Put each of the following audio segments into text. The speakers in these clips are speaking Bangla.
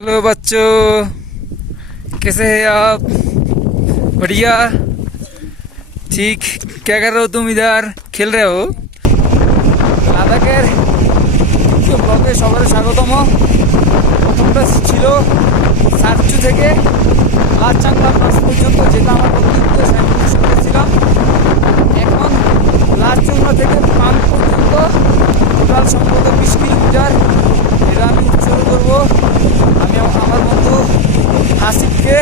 हेलो बच्चों, कैसे हैं आप? बढ़िया। ठीक। क्या कर रहे हो तुम? इधर खेल रहे हो? লাদাখের দ্বিতীয় ব্লকে সবার স্বাগতম। প্রথমটা ছিল সারচু থেকে লাচাংলা পাস পর্যন্ত, যেটা আমার অতিরিক্ত সাইকেল ছিলাম। এখন লাচাংলা থেকে পান পর্যন্ত টোটাল সম্ভবত 20 কিলোমিটার। এটা আমি উৎসর্গ করবো আমি আমার বন্ধু আসিফকে,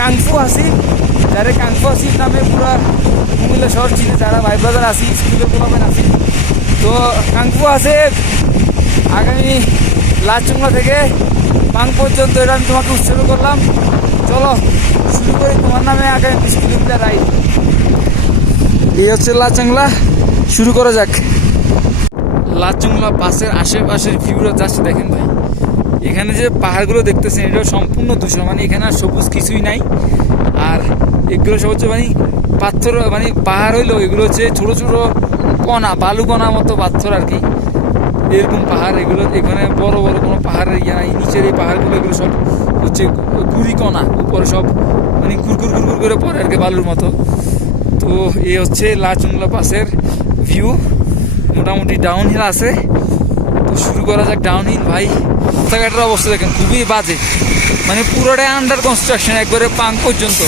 কাংফু আসিফ, যারা কাংফু আসিফ নামে পুরা কুমিল্লা শহর চিনে, যারা ভাই ব্রাদার আসিফ স্কুলে বলবেন আসিফ। তো কাংফু আসিফ, আগামী লাচুংলা থেকে পাং পর্যন্ত এটা আমি তোমাকে উৎসর্গ করলাম। চলো শুরু করি তোমার নামে আগামী 20 কিলোমিটার রাইড। এই হচ্ছে লাচুংলা, শুরু করা যাক। লাচুংলা পাসের আশেপাশের ভিউটা জাস্ট দেখেন ভাই। এখানে যে পাহাড়গুলো দেখতেছেন এটা সম্পূর্ণ ধূসর, মানে এখানে আর সবুজ কিছুই নাই। আর এগুলো সব হচ্ছে মানে পাথর, মানে পাহাড় হইলেও এগুলো হচ্ছে ছোটো ছোটো কণা, বালু কণা মতো পাথর আর কি, এরকম পাহাড় এগুলো। এখানে বড় বড় কোনো পাহাড়ের ইয়ে নাই। নিচের এই পাহাড়গুলো এগুলো সব হচ্ছে গুড়ি কণা, উপরে সব মানে কুরকুর কুরকুর করে পড়ে আর কি, বালুর মতো। তো এই হচ্ছে লাচুংলা পাসের ভিউ। মোটামুটি ডাউন হিল আছে, তো শুরু করা যাক ডাউন হিল। ভাই রাস্তাঘাটের অবস্থা দেখেন, খুবই বাজে, মানে পুরোটাই আন্ডার কনস্ট্রাকশন একবারে পাং পর্যন্ত।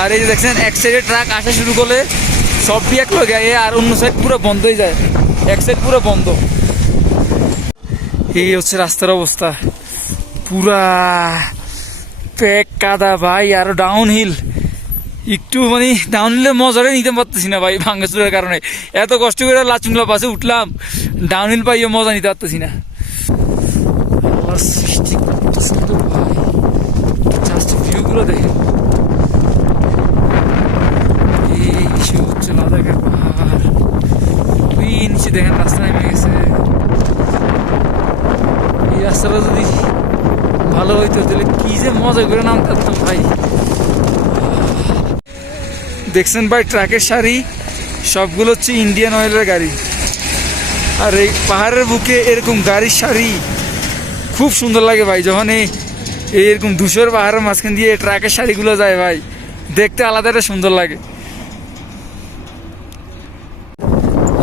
আর এই যে দেখছেন এক সাইডে ট্রাক আসা শুরু করলে সব দিয়ে এক লগে, আর অন্য সাইড পুরো বন্ধ হয়ে যায়, এক সাইড পুরো বন্ধ। এই হচ্ছে রাস্তার অবস্থা, পুরা প্যাক কাদা ভাই। আর ডাউন হিল, একটু মানে ডাউন হিলের মজাটা নিতে পারতেছি না ভাই, ভাঙ্গাচুরের কারণে। এত কষ্ট করে লাচুংলা পাশে উঠলাম, ডাউন হিল পাইয়ে মজা নিতে পারতেছি না। সৃষ্টি কত সুন্দর ভাই, জাস্ট ভিউগুলো দেখেন। এই সে হচ্ছে লাদাখের পাহাড়, ওই নিচে দেখেন রাস্তা নেমে গেছে। এই রাস্তাটা যদি ভালো হইতো তাহলে কি যে মজা করে নামতে পারতাম ভাই। দেখছেন ভাই ট্রাকের সারি, সবগুলো হচ্ছে ইন্ডিয়ান অয়েলের গাড়ি। আর এই পাহাড়ের বুকে এরকম গাড়ির সারি খুব সুন্দর লাগে ভাই, যখন এরকম ধূসর পাহাড়ের মাঝখান দিয়ে ট্রাকের সারিগুলো যায় ভাই, দেখতে আলাদা একটা সুন্দর লাগে।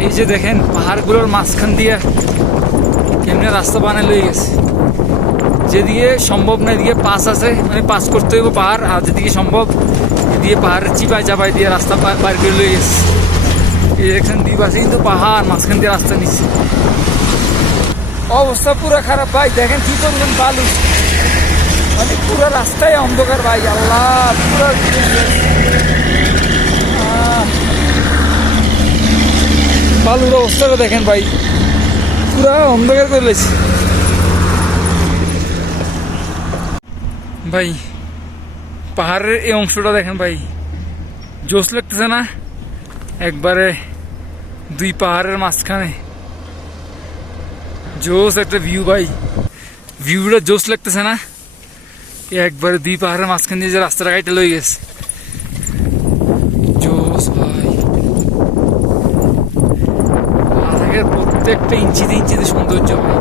এই যে দেখেন পাহাড়গুলোর মাঝখান দিয়ে কেমনে রাস্তা বানায় লয়ে গেছে। যেদিকে সম্ভব না এদিকে পাস আছে, মানে পাস করতে হইব পাহাড়, আর যেদিকে সম্ভব দিয়ে পাহাড়ের চিপাই চাপাই দিয়ে রাস্তা পার করে লয়ে গেছে। এই দেখছেন দুই পাশে কিন্তু পাহাড়, মাঝখান দিয়ে রাস্তা নিচ্ছে। অবস্থা পুরো খারাপ ভাই, দেখেন কি করবেন, বালু, মানে পুরো রাস্তায় অন্ধকার ভাই। আল্লাহ, পুরো বালুর অবস্থাটা দেখেন ভাই, পুরো অন্ধকার করে লেছে ভাই। পাহাড়ের এই অংশটা দেখেন ভাই, জোশ লাগতেছে না? একবারে দুই পাহাড়ের মাঝখানে জোশ একটা ভিউ ভাই, ভিউটা জোশ লাগতেছে না? একবারে দুই পাহাড়ের মাঝখান দিয়ে যে রাস্তাটা গাইটা লয়ে গেছে, জোশ ভাই। লাদাখের প্রত্যেকটা ইঞ্চিতে ইঞ্চিতে সৌন্দর্য ভাই।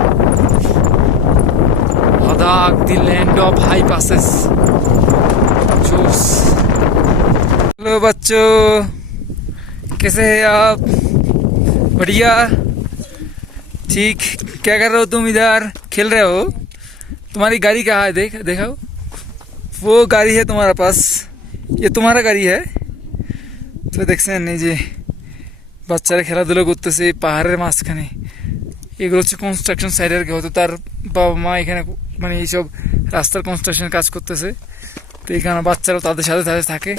Ladakh, the land of high passes, जोश। हेलो बच्चों, कैसे हैं आप? बढ़िया। ठीक। क्या कर रहे हो तुम? इधर खेल रहे हो? तुम्हारी गाड़ी कहाँ है? देखाओ। वो गाड़ी है तुम्हारा पास, ये तुम्हारा गाड़ी है। তো দেখছেন এই যে বাচ্চারা খেলাধুলা করতেছে পাহাড়ের মাঝখানে। এগুলো হচ্ছে কনস্ট্রাকশন সাইড আর কি, হয়তো তার বাবা মা এখানে মানে এইসব রাস্তার কনস্ট্রাকশন কাজ করতেছে, তো এখানে বাচ্চারাও তাদের সাথে সাথে থাকে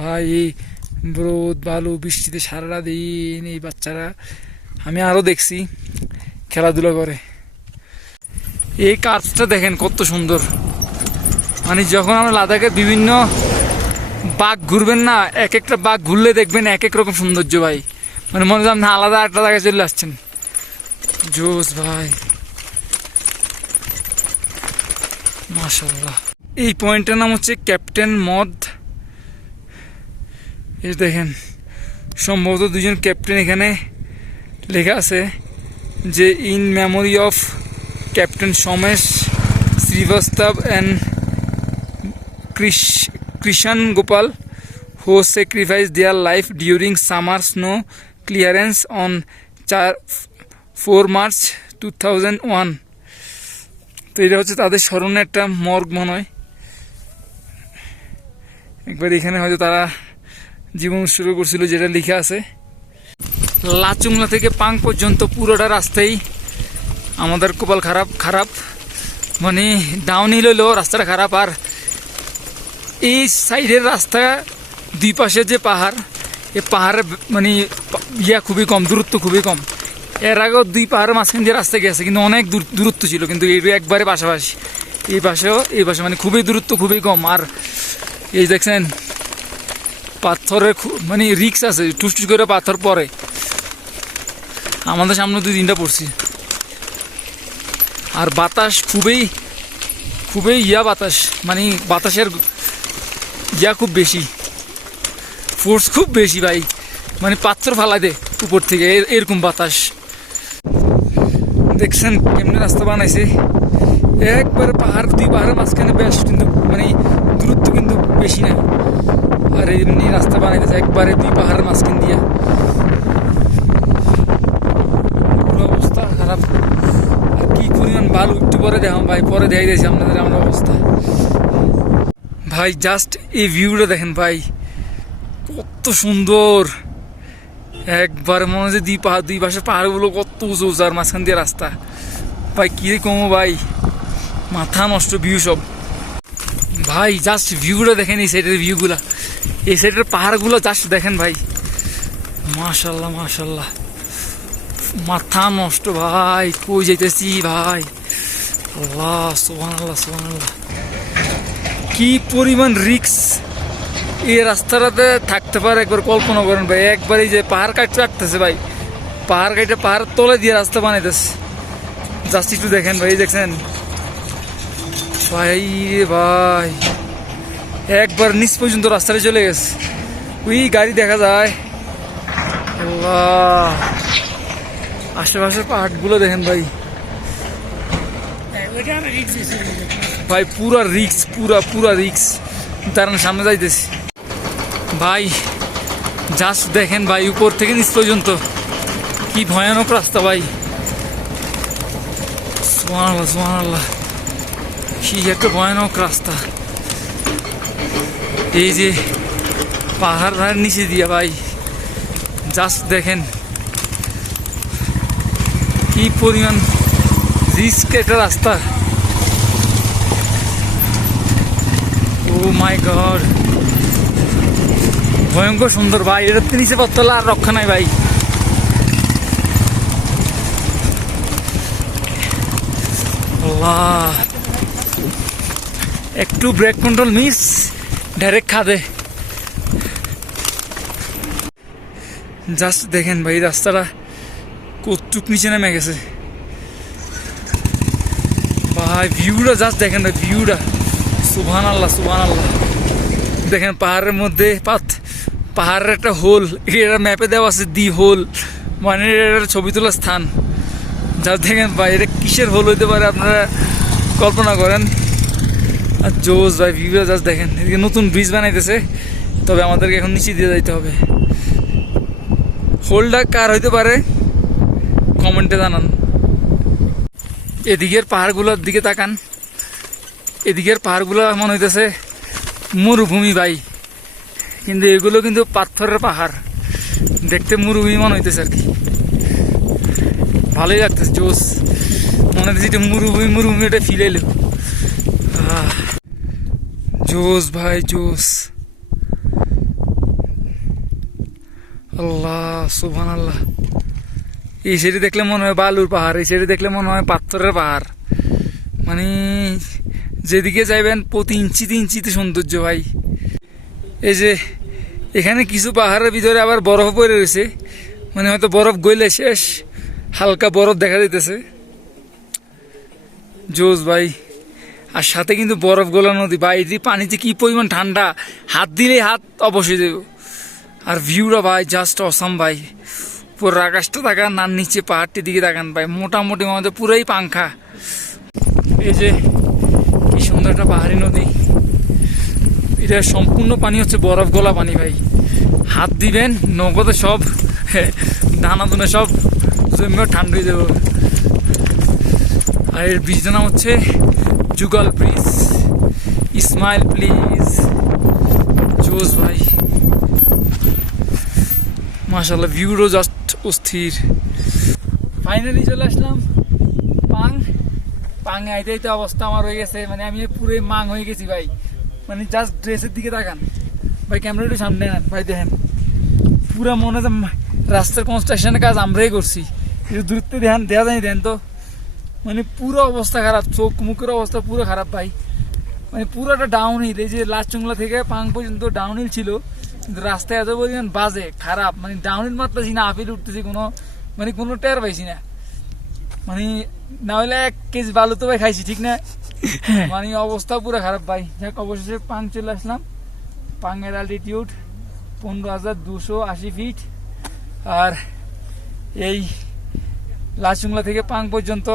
ভাই। এই রোদ বালু বৃষ্টিতে সারাটা দিন এই বাচ্চারা, আমি আরও দেখছি খেলাধুলা করে। এই কাজটা দেখেন কত সুন্দর, মানে যখন আমরা লাদাখের বিভিন্ন বাঘ ঘুরবেন না, এক একটা বাঘ ঘুরলে দেখবেন এক এক রকম সৌন্দর্য ভাই, মানে মনে হয় আপনি আলাদা একটা জায়গায় চলে আসছেন। জোস ভাই, মাশাআল্লাহ। এই পয়েন্টের নাম হচ্ছে ক্যাপ্টেন মদ। এই দেখেন সম্ভবত দুজন ক্যাপ্টেন এখানে লেখা আছে, যে in memory of captain Somesh Srivastava and Krishan Gopal who sacrificed their life during summer snow clearance on 4 March 2001. তো এটা হচ্ছে তাদের স্মরণে একটা মর্গ মনে হয়। একবার এখানে হয়তো তারা জীবন শুরু করছিল, যেটা লেখা আছে। লাচুংলা থেকে পাং পর্যন্ত পুরোটা রাস্তায় আমাদের কপাল খারাপ, মানে ডাউন হিল হইলেও রাস্তাটা খারাপ। আর এই সাইডের রাস্তা দুই পাশে যে পাহাড়, এই পাহাড়ে মানে খুবই কম, দূরত্ব খুবই কম। এর আগেও দুই পাহাড়ের মাঝখান দিয়ে রাস্তা গেছে, কিন্তু অনেক দূরত্ব ছিল, কিন্তু এই একবারে পাশাপাশি। এই পাশে মানে খুবই দূরত্ব খুবই কম। আর এই দেখছেন পাথরের মানে রিক্স আছে, টুস করে পাথর পরে। আমাদের সামনে 2-3টা পড়ছি। আর বাতাস খুবই বাতাস, মানে বাতাসের খুব বেশি, ফোর্স খুব বেশি ভাই, মানে পাথর ফালাই দে উপর থেকে, এরকম বাতাস। দেখছেন কেমনে রাস্তা বানাইছে, একবারে দুই পাহাড়ের মাঝখানে, বেশ কিন্তু মানে দূরত্ব কিন্তু বেশি না। আর এমনি রাস্তা বানাইতেছে একবারে দুই পাহাড়ের মাঝখান দিয়া, পুরো অবস্থা খারাপ। আর কি পরিমাণ বালু একটু পরে দেখাম ভাই, পরে দেখাই দিয়েছি আপনাদের আমার অবস্থা। ভাই জাস্ট এই ভিউটা দেখেন ভাই, কত সুন্দর। একবার মনে হচ্ছে দুই পাশের পাহাড়গুলো কত উঁচু উঁচু, আর মাঝখান দিয়ে রাস্তা। ভাই কি কমো ভাই, মাথা নষ্ট ভিউ সব। ভাই জাস্ট ভিউগুলো দেখেন, এই সাইডের ভিউগুলা, এই সাইডের পাহাড়গুলো জাস্ট দেখেন ভাই, মাশাল্লাহ মাশাল্লাহ, মাথা নষ্ট ভাই। কই যাইতেছি ভাই, আল্লাহ সুবহানাল্লাহ সুবহানাল্লাহ, কি পরিমাণ রিক্স এই রাস্তাটাতে থাকতে পারে একবার কল্পনা করেন ভাই। একবার এই যে পাহাড় কাটতে রাখতেছে ভাই, পাহাড় কাটে পাহাড়ের তলে দিয়ে রাস্তা বানাইতেছে, জাস্ট একটু দেখেন ভাই, দেখছেন ভাই রে ভাই, একবার নিচ পর্যন্ত রাস্তাটা চলে গেছে, ওই গাড়ি দেখা যায়। আল্লাহ, আশেপাশের পাহাড়গুলো দেখেন ভাই, ভাই পুরা রিক্স, পুরা রিক্স। তার সামনে যাইতেছি ভাই, জাস্ট দেখেন ভাই, উপর থেকে নিচ পর্যন্ত কি ভয়ানক রাস্তা ভাই। সুবহানাল্লাহ সুবহানাল্লাহ, কি একটা ভয়ানক রাস্তা। এই যে পাহাড়ের নিচে দিয়া ভাই, জাস্ট দেখেন কি পরিমাণ রিস্ক একটা রাস্তা। ও মাই গড, ভয়ঙ্কর সুন্দর ভাই। এটা নিচে পথতলা আর রক্ষা নাই ভাই। আল্লাহ, একটু ব্রেক কন্ট্রোল মিস, ডাইরেক্ট খাদে। জাস্ট দেখেন ভাই রাস্তাটা কতটুক নিচে নেমে গেছে ভাই। ভিউটা জাস্ট দেখেন ভাই, ভিউটা সুবহানাল্লাহ সুবহানাল্লাহ। দেখেন পাহাড়ের মধ্যে পাহাড়ের একটা হোল, এটা ম্যাপে দেওয়া আছে দি হোল, মানে এটা ছবি তোলার স্থান। যা দেখেন ভাই, এটা কিসের হোল হইতে পারে আপনারা কল্পনা করেন। আর জোস ভাই, ভিউটা জাস্ট দেখেন। এদিকে নতুন ব্রিজ বানাইতেছে, তবে আমাদেরকে এখন নিচে দিয়ে যাইতে হবে। হোলটা কার হইতে পারে কমেন্টে জানান। এদিকের পাহাড়গুলোর দিকে তাকান, এদিকের পাহাড়গুলো মনে হইতেছে মরুভূমি ভাই, কিন্তু এগুলো কিন্তু পাথরের পাহাড়, দেখতে মরুভূমি মনে হইতেছে আর কি। ভালোই লাগতেছে, জোস মনে হচ্ছে এটা মরুভূমি এটা ফিল এলো। জোস ভাই জোস। আল্লাহ সুবহানাল্লাহ। এই সাইডে দেখলে মনে হয় বালুর পাহাড়, এই সাইডে দেখলে মনে হয় পাথরের পাহাড়। মানে যেদিকে যাইবেন প্রতি ইঞ্চিতে সৌন্দর্য ভাই। এই যে এখানে কিছু পাহাড়ের ভিতরে আবার বরফ পড়ে রয়েছে, মানে হয়তো বরফ গইলে শেষ, হালকা বরফ দেখা দিতেছে। জোস ভাই। আর সাথে কিন্তু বরফ গোলা নদী ভাই, এই পানিতে কি পরিমাণ ঠান্ডা, হাত দিলেই হাত অবশ্যই দেব। আর ভিউটা ভাই জাস্ট অসাম ভাই, পুরো আকাশটা তাকান আর নিচে পাহাড়টির দিকে তাকান ভাই, মোটামুটি আমাদের পুরোই পাংখা। এই যে কি সুন্দর একটা পাহাড়ি নদী, এটা সম্পূর্ণ পানি হচ্ছে বরফ গলা পানি ভাই। হাত দিবেন নগদে সব দানা দুনে সব জমে ঠান্ডা হয়ে যাবে। আর এর ব্রিজের নাম হচ্ছে যুগল ব্রিজ। ইসমাইল প্লিজ, জোস ভাই, মাশাআল্লাহ ভিউরও জাস্ট অস্থির। ফাইনালি চলে আসলাম পাঙে আইতে আইতে অবস্থা আমার হয়ে গেছে, মানে আমি পুরো মাং হয়ে গেছি ভাই। মানে জাস্ট ড্রেসের দিকে তাকান ভাই, ক্যামেরা একটু সামনে নেন ভাই, দেখেন পুরা মনে হয় রাস্তার কনস্ট্রাকশনের কাজ আমরাই করছি। একটু দূরত্বে ধ্যান দেওয়া যায়, দেন তো মানে পুরো অবস্থা খারাপ, চোখ মুখের অবস্থা পুরো খারাপ ভাই। মানে পুরোটা ডাউন হিল, এই যে লাচুংলা থেকে পাং পর্যন্ত ডাউন হিল ছিল, কিন্তু রাস্তায় এত পরিমাণ বাজে খারাপ, মানে ডাউন হিল মারতেছি না আপিল উঠতেছি কোনো, মানে কোনো টের পাইছি না। মানে না হলে 1 কেজি বালু তো ভাই খাইছি, ঠিক না? মানে অবস্থা পুরো খারাপ ভাই। যাক অবশেষে পাং চলে আসলাম। পাংয়ের অ্যালটিটিউড 15,280 ফিট। আর এই লাচুংলা থেকে পাং পর্যন্ত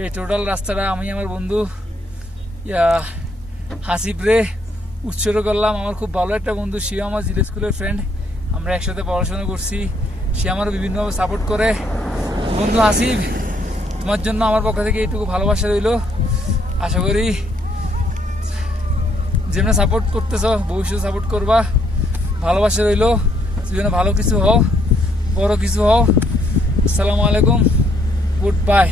এই টোটাল রাস্তাটা আমি আমার বন্ধু হাসিব রে উৎসর্গ করলাম। আমার খুব ভালো একটা বন্ধু, সে আমার জিরো স্কুলের ফ্রেন্ড, আমরা একসাথে পড়াশোনা করছি, সে আমার বিভিন্নভাবে সাপোর্ট করে। বন্ধু হাসিব, তোমার জন্য আমার পক্ষ থেকে এইটুকু ভালোবাসা রইল। আশা করি যেমন সাপোর্ট করতেছ ভবিষ্যতে সাপোর্ট করবা, ভালোবাসা রইল। যেন ভালো কিছু হও, বড় কিছু হও। আসসালামু আলাইকুম, গুড বাই।